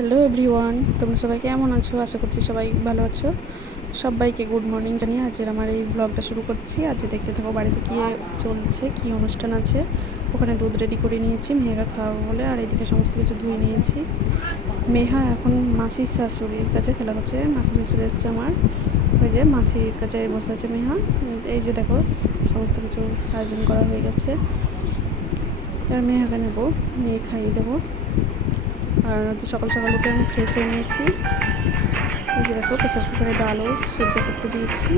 Hello everyone, তোমরা সবাই কেমন আছো? আশা করছি সবাই ভালো আছো। সবাইকে গুড মর্নিং জানিয়ে আজকের আমার এই ব্লগটা শুরু করছি। আজ দেখতে থাকো বাড়িতে কী চলছে, কী অনুষ্ঠান আছে। ওখানে দুধ রেডি করে নিয়েছি মেয়েরা খাওয়াবো বলে, আর এইদিকে সমস্ত কিছু ধুয়ে নিয়েছি। মেহা এখন মাসির শাশুড়ির কাছে খেলা করছে। মাসির শাশুড়ি এসছে আমার, ওই যে মাসির কাছে বসে আছে মেহা। এই যে দেখো সমস্ত কিছু আয়োজন করা হয়ে গেছে। এবার মেহাকে নেবো, নিয়ে খাইয়ে দেবো। আর হচ্ছে সকাল সকাল উঠে আমি ফ্রেশ হয়ে নিয়েছি। এই যে দেখো প্রেসার কুকারে ডালও সিদ্ধ করতে দিয়েছি।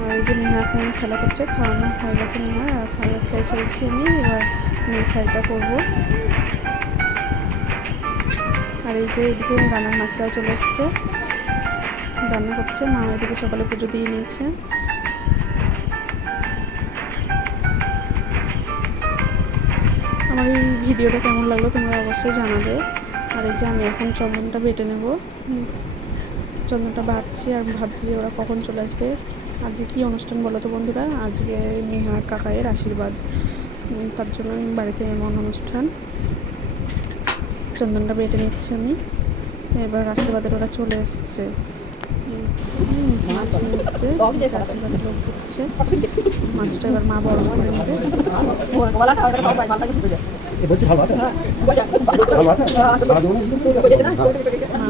আর এই যে মেহা এখন খেলা করছে, খাওয়ানো হয়ে গেছে মেহার। আর শাড়ি ফ্রেশ হয়েছি আমি, এবার মেয়ে শাড়িটা করবো। আর এই যে এদিকে রান্নার মাছটাও চলে এসছে, রান্না করছে মা। এদিকে সকালে পুজো দিয়ে নিয়েছে। আমার এই ভিডিওটা কেমন লাগলো তোমরা অবশ্যই জানাবে। আর এই যে আমি এখন চন্দনটা বেটে নেব, চন্দনটা বাটছি আর ভাবছি যে ওরা কখন চলে আসবে। আজকে কী অনুষ্ঠান বলো তো বন্ধুরা? আজকে নেহার কাকায়ের আশীর্বাদ, তার জন্য বাড়িতে এমন অনুষ্ঠান। চন্দনটা বেটে নিচ্ছি আমি। এবার আশীর্বাদের ওরা চলে এসছে, মাছ নিয়ে এসছে, আশীর্বাদের লোক দিচ্ছে। মাছটা এবার মা বড় করে নেবে।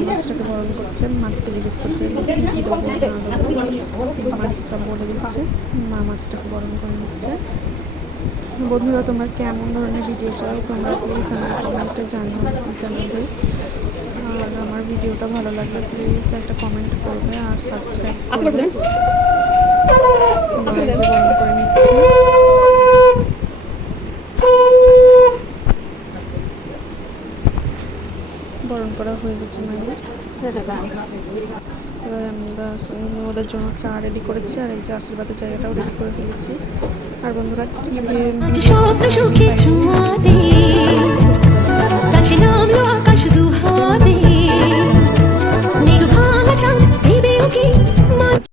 মাছটাকে বরণ করছেন, মাছকে জিজ্ঞেস করছে কী দেবো না দেবো, মাছ সব বলে দিচ্ছে। মা মাছটাকে বরণ করে নিচ্ছে। বন্ধুরা, তোমরা কেমন ধরনের ভিডিও চাও তোমরা প্লিজ আমার কমেন্টে জানাবে। আর আমার ভিডিওটা ভালো লাগলে প্লিজ একটা কমেন্ট করবে আর সাবস্ক্রাইব করবে। বরণ করে নিচ্ছি। বরণ করা হয়ে গেছে মায়ের। এবার আমরা ওদের জন্য চা রেডি করেছি, আর এই যে আশীর্বাদের জায়গাটাও রেডি করে ফেলেছি। আর বন্ধুরা, কী